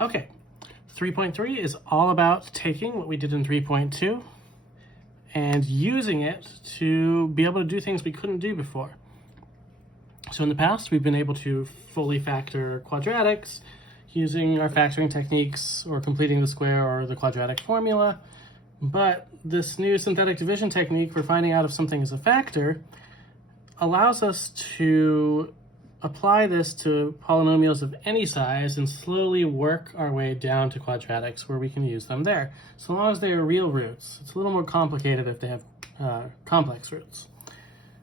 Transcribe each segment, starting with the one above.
Okay, 3.3 is all about taking what we did in 3.2 and using it to be able to do things we couldn't do before. So in the past, we've been able to fully factor quadratics using our factoring techniques or completing the square or the quadratic formula. But this new synthetic division technique for finding out if something is a factor allows us to apply this to polynomials of any size and slowly work our way down to quadratics where we can use them there, so long as they are real roots. It's a little more complicated if they have complex roots.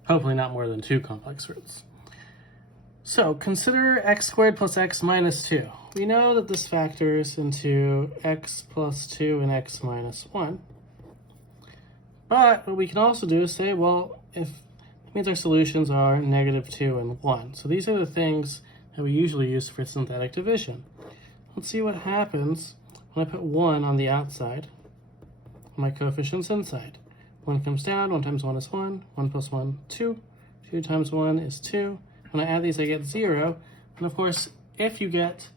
Hopefully not more than 2 complex roots. So consider x squared plus x minus 2. We know that this factors into x plus 2 and x minus 1. But what we can also do is say, well, if it means our solutions are negative 2 and 1. So these are the things that we usually use for synthetic division. Let's see what happens when I put 1 on the outside, my coefficients inside. 1 comes down, 1 times 1 is 1, 1 plus 1, 2, 2 times 1 is 2. When I add these, I get 0. And of course, if you get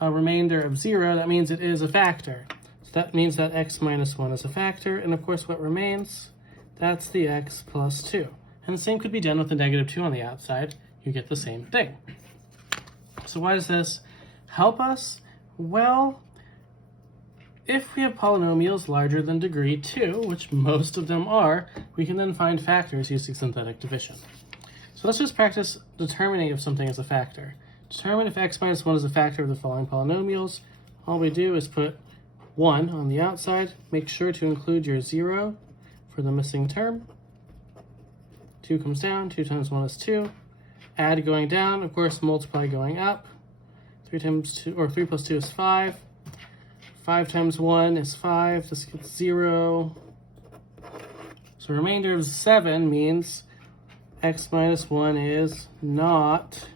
a remainder of 0, that means it is a factor. So that means that x minus 1 is a factor. And of course, what remains, that's the x plus 2. And the same could be done with the negative 2 on the outside. You get the same thing. So why does this help us? Well, if we have polynomials larger than degree 2, which most of them are, we can then find factors using synthetic division. So let's just practice determining if something is a factor. Determine if x minus 1 is a factor of the following polynomials. All we do is put 1 on the outside. Make sure to include your 0 for the missing term. 2 comes down, 2 times 1 is 2. Add going down, of course, multiply going up. 3 plus 2 is 5. 5 times 1 is 5. This gets 0. So remainder of 7 means x minus 1 is not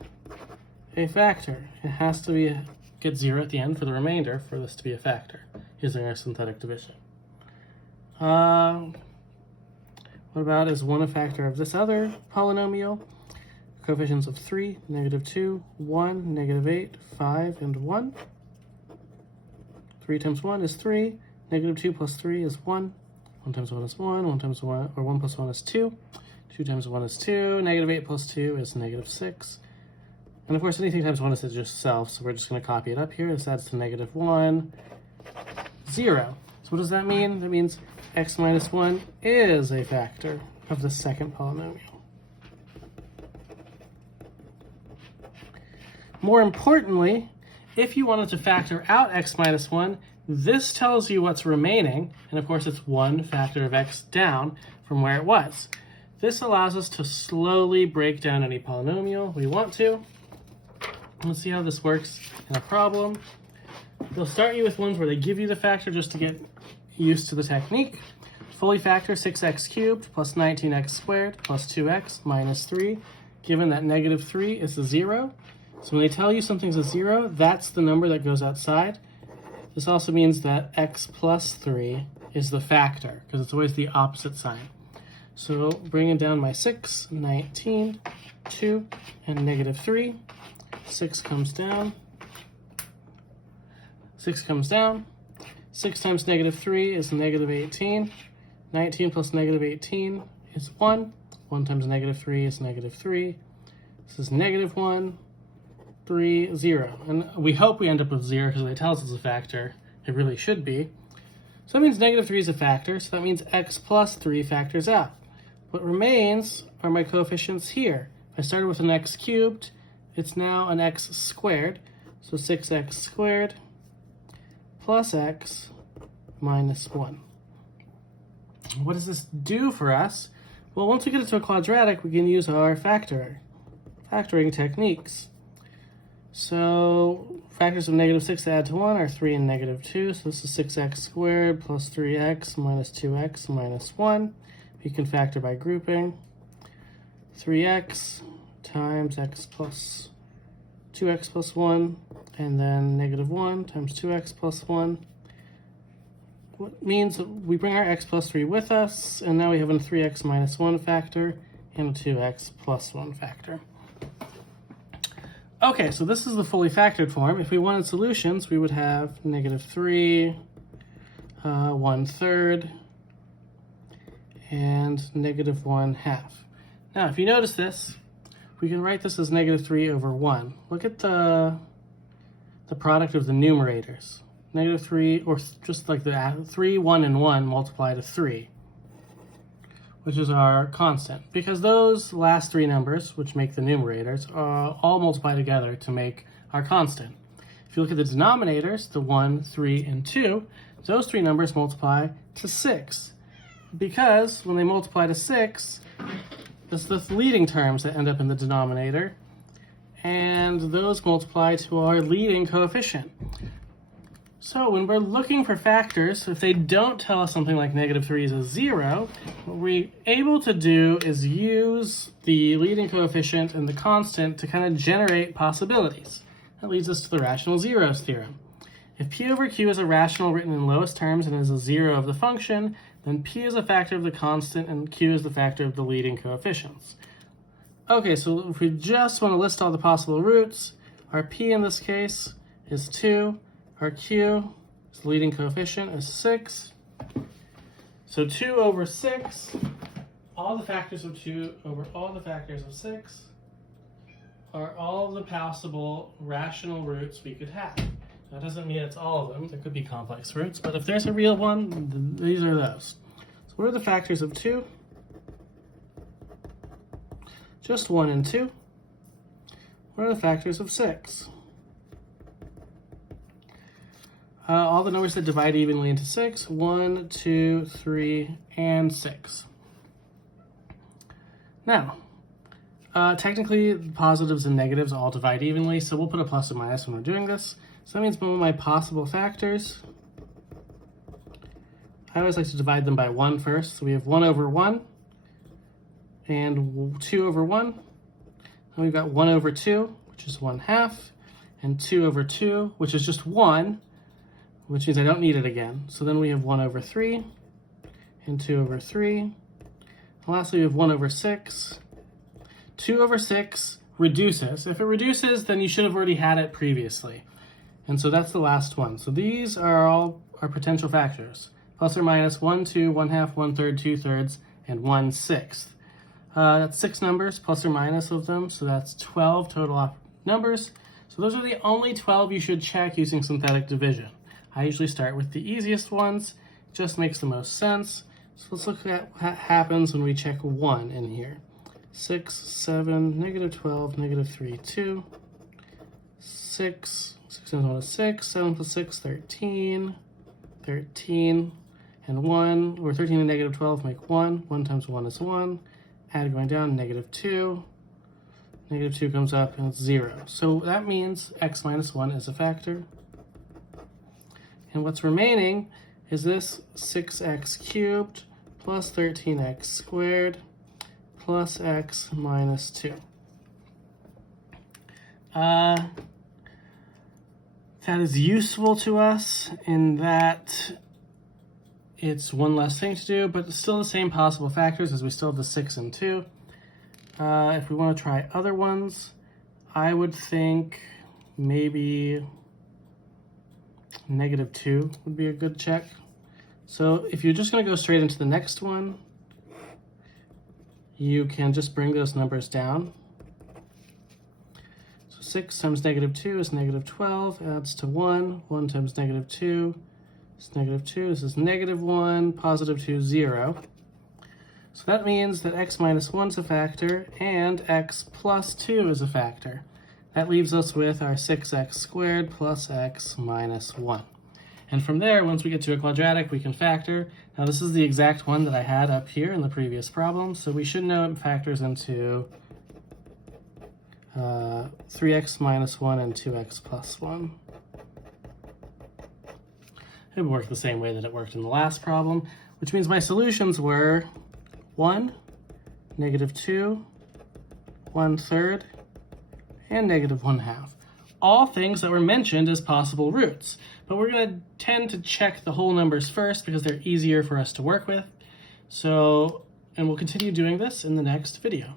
a factor. It has to get 0 at the end for the remainder for this to be a factor using our synthetic division. What about, is 1 a factor of this other polynomial? Coefficients of 3, negative 2, 1, negative 8, 5, and 1. 3 times 1 is 3. Negative 2 plus 3 is 1. 1 times 1 is 1. 1 times 1, or 1 plus 1 is 2. 2 times 1 is 2. Negative 8 plus 2 is negative 6. And of course, anything times 1 is just self, so we're just going to copy it up here. This adds to negative 1, 0. So what does that mean? That means x minus 1 is a factor of the second polynomial. More importantly, if you wanted to factor out x minus 1, this tells you what's remaining, and of course it's 1 factor of x down from where it was. This allows us to slowly break down any polynomial we want to. Let's see how this works in a problem. They'll start you with ones where they give you the factor just to get used to the technique. Fully factor 6x cubed plus 19x squared plus 2x minus 3, given that negative 3 is a 0. So when they tell you something's a 0, that's the number that goes outside. This also means that x plus 3 is the factor, because it's always the opposite sign. So bringing down my 6, 19, 2, and negative 3. 6 comes down. 6 comes down. 6 times negative 3 is negative 18. 19 plus negative 18 is 1. 1 times negative 3 is negative 3. This is negative 1, 3, 0. And we hope we end up with 0 because it tells us it's a factor. It really should be. So that means negative 3 is a factor, so that means x plus 3 factors out. What remains are my coefficients here. If I started with an x cubed, it's now an x squared. So 6x squared plus x minus 1. What does this do for us? Well, once we get it to a quadratic, we can use our factoring techniques. So factors of negative 6 to add to 1 are 3 and negative 2. So this is 6x squared plus 3x minus 2x minus 1. You can factor by grouping. 3x times x plus 2x plus 1, and then negative 1 times 2x plus 1. What means that we bring our x plus 3 with us, and now we have a 3x minus 1 factor and a 2x plus 1 factor. Okay, so this is the fully factored form. If we wanted solutions, we would have -3, 1/3, and -1/2. Now, if you notice this, we can write this as -3 over 1. Look at the product of the numerators. -3, or just like the 3, 1, and 1 multiply to 3, which is our constant. Because those last three numbers, which make the numerators, all multiply together to make our constant. If you look at the denominators, the 1, 3, and 2, those three numbers multiply to 6. Because when they multiply to 6, it's the leading terms that end up in the denominator, and those multiply to our leading coefficient. So when we're looking for factors, if they don't tell us something like -3 is a 0, what we're able to do is use the leading coefficient and the constant to kind of generate possibilities. That leads us to the rational zeros theorem. If P over Q is a rational written in lowest terms and is a 0 of the function, then P is a factor of the constant and Q is the factor of the leading coefficients. Okay, so if we just want to list all the possible roots, our P in this case is 2, our Q, the leading coefficient, is 6. So 2 over 6, all the factors of 2 over all the factors of 6 are all the possible rational roots we could have. That doesn't mean it's all of them. There could be complex roots, but if there's a real one, these are those. So what are the factors of 2? Just 1 and 2. What are the factors of 6? All the numbers that divide evenly into 6, 1, 2, 3, and 6. Now, technically, positives and negatives all divide evenly, so we'll put a plus and minus when we're doing this. So that means one of my possible factors, I always like to divide them by 1 first. So we have 1 over 1 and 2 over 1. And we've got 1 over 2, which is 1/2, and 2 over 2, which is just 1, which means I don't need it again. So then we have 1 over 3 and 2 over 3. And lastly, we have 1 over 6. 2 over 6 reduces. If it reduces, then you should have already had it previously. And so that's the last one. So these are all our potential factors. Plus or minus 1, 2, 1/2, 1/3, 2/3, and 1/6. That's 6 numbers, plus or minus of them. So that's 12 total numbers. So those are the only 12 you should check using synthetic division. I usually start with the easiest ones. It just makes the most sense. So let's look at what happens when we check 1 in here. 6, 7, -12, -3, 2, 6, 6 times 1 is 6, 7 plus 6, 13, 13, and 1, or 13 and -12 make 1. 1 times 1 is 1. Add going down, -2. -2 comes up and it's 0. So that means x minus 1 is a factor. And what's remaining is this 6x cubed plus 13x squared plus x minus 2. That is useful to us in that it's one less thing to do, but it's still the same possible factors as we still have the 6 and 2. If we want to try other ones, I would think maybe -2 would be a good check. So if you're just going to go straight into the next one, you can just bring those numbers down. So 6 times -2 is -12, adds to 1. 1 times -2 is -2. This is -1, +2, 0. So that means that x minus 1 is a factor and x plus 2 is a factor. That leaves us with our 6x squared plus x minus 1. And from there, once we get to a quadratic, we can factor. Now this is the exact one that I had up here in the previous problem, so we should know it factors into 3x minus 1 and 2x plus 1. It would work the same way that it worked in the last problem, which means my solutions were 1, -2, 1/3, and -1/2. All things that were mentioned as possible roots. But we're going to tend to check the whole numbers first because they're easier for us to work with. And we'll continue doing this in the next video.